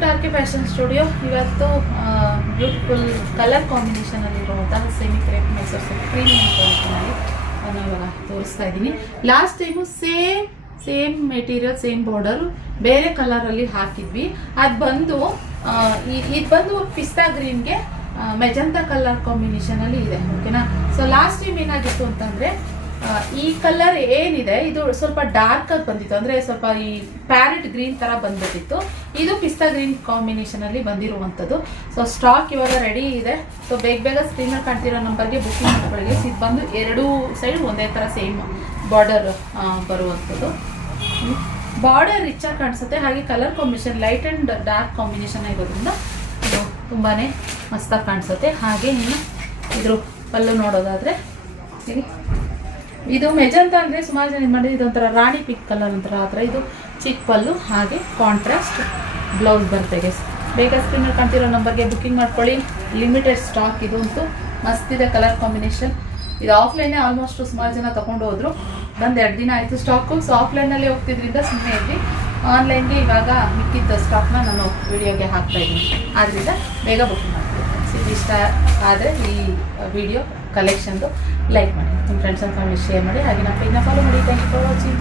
To R K fashion studio. ಇವತ್ತು beautiful colour ಕಾಂಬಿನೇಷನಲ್ಲಿರುವಂತಹ semi crepe Mysore silk premium ಕ್ವಾಲಿಟಿನಲ್ಲಿ ನಾನು ಇವಾಗ ತೋರಿಸ್ತಾ ಇದ್ದೀನಿ. Last time same material same border ಬೇರೆ ಕಲರಲ್ಲಿ ಹಾಕಿದ್ವಿ. ಅದು ಬಂದು ಇದು ಬಂದು ಪಿಸ್ತಾ ಗ್ರೀನ್ಗೆ ಮೆಜಂತಾ ಕಲರ್ ಕಾಂಬಿನೇಷನಲ್ಲಿ ಇದೆ. ಓಕೆನಾ. ಸೊ ಲಾಸ್ಟ್ ಟೈಮ್ ಏನಾಗಿತ್ತು ಅಂತಂದರೆ ಈ ಕಲರ್ ಏನಿದೆ ಇದು ಸ್ವಲ್ಪ ಡಾರ್ಕ್ ಆಗಿ ಬಂದಿತ್ತು, ಅಂದರೆ ಸ್ವಲ್ಪ ಈ ಪ್ಯಾರೆಟ್ ಗ್ರೀನ್ ಥರ ಬಂದ್ಬಿಟ್ಟಿತ್ತು. ಇದು ಪಿಸ್ತಾ ಗ್ರೀನ್ ಕಾಂಬಿನೇಷನಲ್ಲಿ ಬಂದಿರುವಂಥದ್ದು. ಸೊ ಸ್ಟಾಕ್ ಇವಾಗ ರೆಡಿ ಇದೆ. ಸೊ ಬೇಗ ಸ್ಕ್ರೀನಲ್ಲಿ ಕಾಣ್ತಿರೋ ನಂಬರ್ಗೆ ಬುಕ್ಕಿಂಗ್ ಮಾಡ್ಕೊಳ್ಳಿ. ಇದು ಬಂದು ಎರಡೂ ಸೈಡ್ ಒಂದೇ ಥರ ಸೇಮ್ ಬಾರ್ಡರ್ ಬರುವಂಥದ್ದು. ಬಾರ್ಡರ್ ರಿಚ್ ಆಗಿ ಕಾಣಿಸುತ್ತೆ, ಹಾಗೆ colour combination light and dark combination ಆಗಿರೋದ್ರಿಂದ ಇದು ತುಂಬಾ ಮಸ್ತಾಗಿ ಕಾಣಿಸುತ್ತೆ. ಹಾಗೆ ಇನ್ನು ಇದ್ರ ಪಲ್ಲು ನೋಡೋದಾದರೆ ಇದು ಮೆಜಂತಾ ಅಂದರೆ ಸುಮಾರು ಜನ ಮಾಡಿದ್ರೆ ಇದೊಂಥರ ರಾಣಿ ಪಿಂಕ್ ಕಲರ್ ಒಂಥರ ಆ ಥರ. ಇದು ಚಿಕ್ಕ ಪಲ್ಲು, ಹಾಗೆ ಕಾಂಟ್ರಾಸ್ಟ್ ಬ್ಲೌಸ್ ಬರ್ತದೆ. ಬೇಗ ಸ್ಕ್ರೀನಲ್ಲಿ ಕಾಣ್ತಿರೋ ನಂಬರ್ಗೆ ಬುಕ್ಕಿಂಗ್ ಮಾಡ್ಕೊಳ್ಳಿ. ಲಿಮಿಟೆಡ್ ಸ್ಟಾಕ್ ಇದು ಅಂತೂ ಮಸ್ತ್ ಇದೆ ಕಲರ್ ಕಾಂಬಿನೇಷನ್. ಇದು ಆಫ್ಲೈನೇ ಆಲ್ಮೋಸ್ಟ್ ಸುಮಾರು ಜನ ತೊಗೊಂಡು ಹೋದ್ರು. ಬಂದು 2 ದಿನ ಆಯಿತು ಸ್ಟಾಕು. ಸೊ ಆಫ್ಲೈನಲ್ಲಿ ಹೋಗ್ತಿದ್ರಿಂದ ಸುಮ್ಮನೆ ಇದ್ವಿ. ಆನ್ಲೈನ್ಗೆ ಇವಾಗ ಮಿಕ್ಕಿದ್ದ ಸ್ಟಾಕ್ನ ನಾನು ವಿಡಿಯೋಗೆ ಹಾಕ್ತಾಯಿದ್ದೀನಿ. ಆದ್ದರಿಂದ ಬೇಗ ಬುಕ್ಕಿಂಗ್ ಮಾಡ್ತೀನಿ. ಇದು ಇಷ್ಟ ಆದರೆ ಈ ವಿಡಿಯೋ ಕಲೆಕ್ಷನ್ದು ಲೈಕ್ ಮಾಡಿ, ನಿಮ್ಮ ಫ್ರೆಂಡ್ಸ್ ಆ್ಯಂಡ್ ಫ್ಯಾಮಿಲಿ ಶೇರ್ ಮಾಡಿ, ಹಾಗೆ ನಮ್ಮ ಪೇಜ್ನ ಫಾಲೋ ಮಾಡಿ. Thank you for watching.